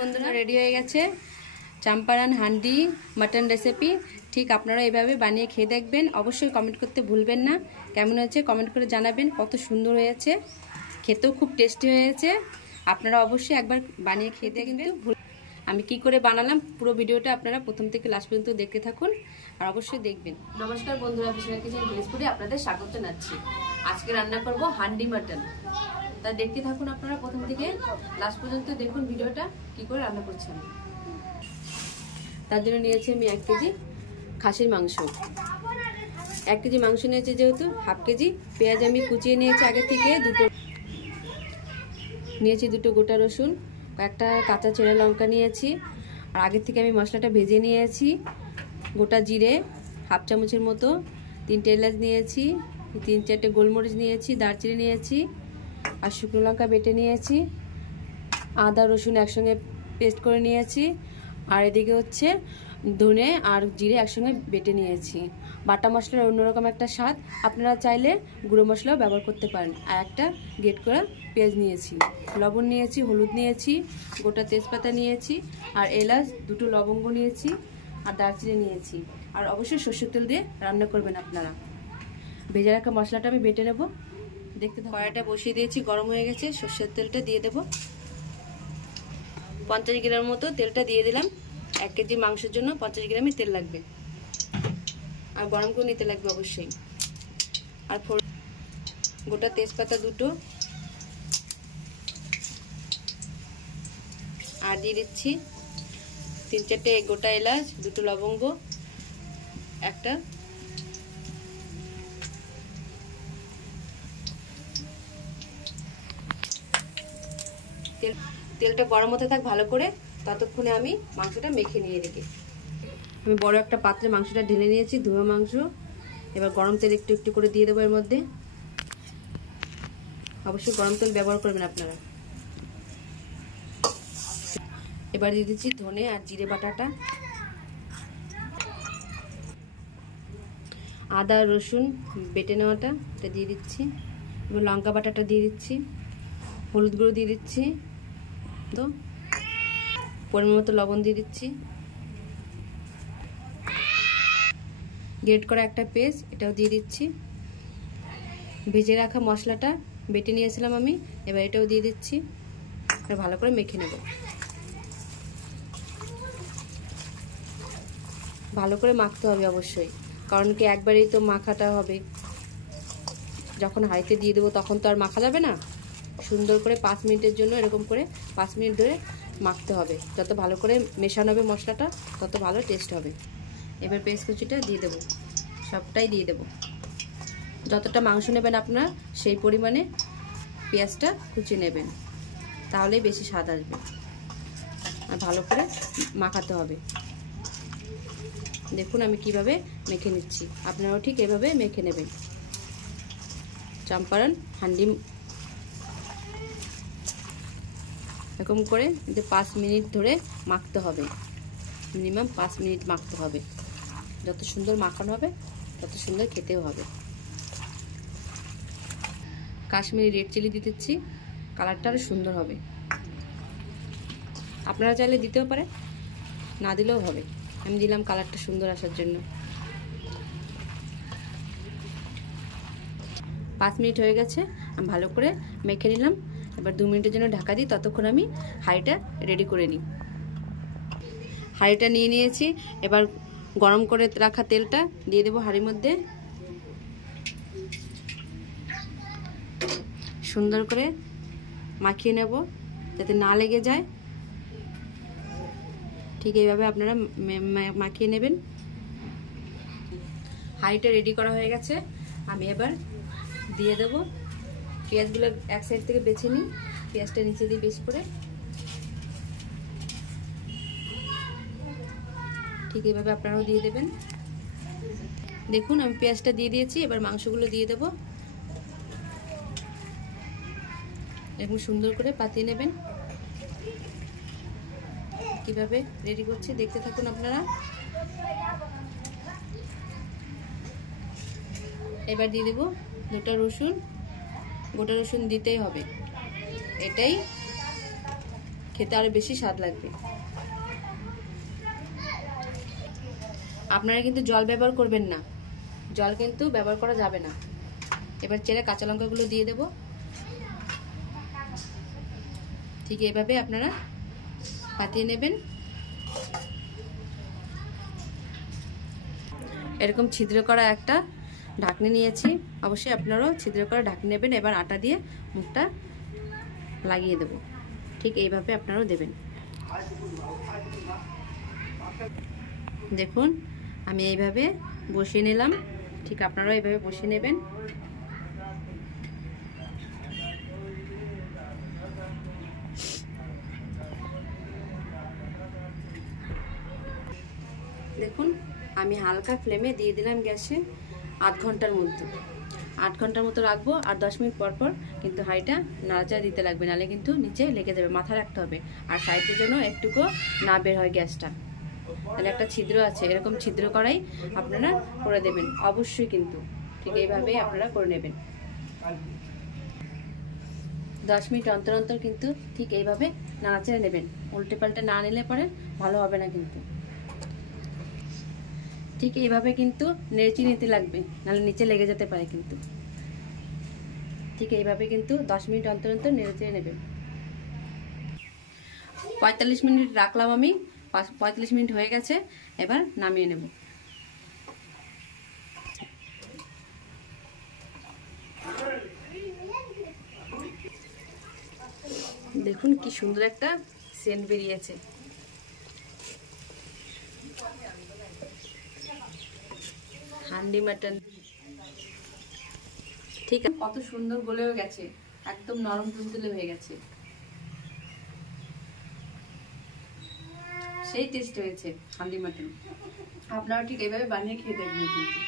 বন্ধুরা রেডি হয়ে গেছে চম্পারন হান্ডি মটন রেসিপি। ঠিক আপনারা এইভাবে বানিয়ে খেয়ে দেখবেন। অবশ্যই কমেন্ট করতে ভুলবেন না। কেমন হয়েছে কমেন্ট করে জানাবেন। কত সুন্দর হয়েছে, খেতেও খুব টেস্টি হয়েছে। আপনারা অবশ্যই একবার বানিয়ে খেয়ে দেখবেন। আমি কি করে বানালাম পুরো ভিডিওটা আপনারা প্রথম থেকে লাস্ট পর্যন্ত দেখতে থাকুন আর অবশ্যই দেখবেন। নমস্কার বন্ধুরা, বিশাল কিচেন ভেজপুরে আপনাদের স্বাগত জানাচ্ছি। আজকে রান্না করব হান্ডি মটন। তা দেখতে থাকুন আপনারা প্রথম থেকে লাস্ট পর্যন্ত দেখুন ভিডিওটা কি করে রান্না করছি আমি। তার জন্য নিয়েছি আমি 1 কেজি খাসির মাংস। 1 কেজি মাংস নিয়েছি যেহেতু হাফ কেজি পেঁয়াজ আমি কুচিয়ে নিয়েছি আগে থেকে। নিয়েছি দুটো গোটা রসুন, কয়েকটা কাঁচা চেরা লঙ্কা নিয়েছি। আর আগের থেকে আমি মশলাটা ভেজে নিয়েছি। গোটা জিরে হাফ চামচের মতো, 3টে এলাচ নিয়েছি, 3-4টে গোলমরিচ নিয়েছি, দারচিনি নিয়েছি আর শুকনো লঙ্কা বেটে নিয়েছি। আদা রসুন একসঙ্গে পেস্ট করে নিয়েছি। আর এদিকে হচ্ছে ধনে আর জিরে একসঙ্গে বেটে নিয়েছি। বাটা মশলার অন্যরকম একটা স্বাদ, আপনারা চাইলে গুঁড়ো মশলাও ব্যবহার করতে পারেন। আর একটা গ্রেট করা পেঁয়াজ নিয়েছি, লবণ নিয়েছি, হলুদ নিয়েছি, গোটা তেজপাতা নিয়েছি আর এলাচ, 2টো লবঙ্গ নিয়েছি আর দারচিনি নিয়েছি। আর অবশ্যই সরষের তেল দিয়ে রান্না করবেন আপনারা। ভেজে রাখা মশলাটা আমি বেটে নেব। দেখতে কড়াইটা বসিয়ে দিয়েছি, গরম হয়ে গেছে। সরষের তেলটা দিয়ে দেব। 50 গ্রাম মতো তেলটা দিয়ে দিলাম। 1 কেজি মাংসের জন্য 50 গ্রামই তেল লাগবে আর গরম করে নিতে লাগবে অবশ্যই। আর গোটা তেজপাতা 2টো আর দিয়ে দিচ্ছি 3-4টে গোটা এলাচ, 2টো লবঙ্গ, একটা তেলটা গরম হতে থাক ভালো করে। ততক্ষণে আমি মাংসটা মেখে নিয়ে রেখে আমি বড় একটা পাত্রে মাংসটা ঢেলে নিয়েছি, ধুয়ে মাংস। এবার গরম তেল একটু একটু করে দিয়ে দেবো এর মধ্যে। অবশ্যই গরম তেল ব্যবহার করবেন আপনারা। এবার দিয়ে দিচ্ছি ধনে আর জিরে বাটাটা, আদা রসুন বেটে নেওয়াটা এটা দিয়ে দিচ্ছি। এবার লঙ্কা বাটাটা দিয়ে দিচ্ছি, হলুদ গুঁড়ো দিয়ে দিচ্ছি, তো পরিমাণ মতো লবণ দিয়ে দিচ্ছি, গ্রেট করা একটা পেস্ট এটাও দিয়ে দিচ্ছি। ভেজে রাখা মশলাটা বেটে নিয়েছিলাম আমি, এবার এটাও দিয়ে দিচ্ছি। আর ভালো করে মেখে নেব। ভালো করে মাখতে হবে অবশ্যই, কারণ কি একবারেই তো মাখাটা হবে। যখন হাঁড়িতে দিয়ে দেবো তখন তো আর মাখা যাবে না। সুন্দর করে 5 মিনিটের জন্য এরকম করে 5 মিনিট ধরে মাখতে হবে। যত ভালো করে মেশানো হবে মশলাটা তত ভালো টেস্ট হবে। এবার পেঁয়াজ কুচিটা দিয়ে দেবো, সবটাই দিয়ে দেবো। যতটা মাংস নেবেন আপনারা সেই পরিমাণে পেঁয়াজটা কুচিয়ে নেবেন, তাহলেই বেশি স্বাদ আসবে। আর ভালো করে মাখাতে হবে। দেখুন আমি কিভাবে মেখে নিচ্ছি, আপনারাও ঠিক এভাবে মেখে নেবেন। চম্পারন হান্ডি এরকম করে 5 মিনিট ধরে মাখতে হবে। মিনিমাম 5 মিনিট মাখতে হবে। যত সুন্দর মাখানো হবে তত সুন্দর খেতেও হবে। কাশ্মীরি রেড চিলি দিতেছি, কালারটা আরও সুন্দর হবে। আপনারা চাইলে দিতেও পারেন, না দিলেও হবে। আমি দিলাম কালারটা সুন্দর আসার জন্য। 5 মিনিট হয়ে গেছে, আমি ভালো করে মেখে নিলাম। এবার 2 মিনিটের জন্য ঢাকা দিই, ততক্ষণ আমি হাঁড়িটা রেডি করে নিই। হাঁড়িটা নিয়ে নিয়েছি। এবার গরম করে রাখা তেলটা দিয়ে দেবো হাঁড়ির মধ্যে। সুন্দর করে মাখিয়ে নেব যাতে না লেগে যায়। ঠিক এইভাবে আপনারা মাখিয়ে নেবেন। হাঁড়িটা রেডি করা হয়ে গেছে। আমি এবার দিয়ে দেব পেঁয়াজগুলো এক সাইড থেকে বেছে নিই। পেঁয়াজটা নিচে দিয়ে বেশ করে ঠিক এইভাবে আপনারাও দিয়ে দেবেন। দেখুন আমি পেঁয়াজটা দিয়ে দিয়েছি। এবার মাংসগুলো দিয়ে দেব। এরকম সুন্দর করে পাতিয়ে নেবেন। কিভাবে রেডি করছি দেখতে থাকুন আপনারা। এবার দিয়ে দেব গোটা রসুন। গোটা রসুন দিতেই হবে, এটাই খেতে আরো বেশি স্বাদ লাগবে। আপনারা কিন্তু জল ব্যবহার করবেন না, জল কিন্তু ব্যবহার করা যাবে না। এবার চেরা কাঁচা লঙ্কাগুলো দিয়ে দেব। ঠিক এইভাবে আপনারা পাতিয়ে নেবেন। এরকম ছিদ্র করা একটা ঢাকনি নিয়েছি, অবশ্যই আপনারাও ছিদ্র করা ঢাকনি নেবেন। এবার আটা দিয়ে মুখটা লাগিয়ে দেব। ঠিক এইভাবে আপনারাও দেবেন। দেখুন আমি এইভাবে বসিয়ে নিলাম, ঠিক আপনারাও এইভাবে বসিয়ে নেবেন। দেখুন আমি হালকা ফ্লেমে দিয়ে দিলাম গ্যাসে 8 ঘন্টার মধ্যে। 8 ঘন্টার মতো রাখবো, আর 10 মিনিট পর পর কিন্তু হাঁড়িটা নাড়াচাড়া দিতে লাগবে, নাহলে কিন্তু নিচে লেগে যাবে। মাথা রাখতে হবে, আর সাইডের জন্য একটুকু না বের হয় গ্যাসটা। তাহলে একটা ছিদ্র আছে, এরকম ছিদ্র করাই আপনারা করে দেবেন অবশ্যই, কিন্তু ঠিক এইভাবে আপনারা করে নেবেন। 10 মিনিট অন্তর অন্তর কিন্তু ঠিক এইভাবে নাড়াচাড়া নেবেন। উল্টে পাল্টে না নিলে পরে ভালো হবে না কিন্তু। ঠিক এইভাবে কিন্তু নেড়ে নিতে লাগবে, নাহলে নিচে লেগে যেতে পারে কিন্তু। ঠিক এইভাবে কিন্তু 10 মিনিট অন্তর অন্তর নেড়ে নেবেন। 45 মিনিট রাখলাম আমি, 45 মিনিট হয়ে গেছে। এবার নামিয়ে নেব। দেখুন কি সুন্দর একটা সেন্ট বেরিয়েছে। হান্ডি মাটন ঠিক আছে, কত সুন্দর গলেও গেছে, একদম নরম তুলতুলে হয়ে গেছে, সেই টেস্ট হয়েছে হান্ডি মাটন। আপনারা ঠিক এইভাবে বানিয়ে খেয়ে দেখবেন কিন্তু।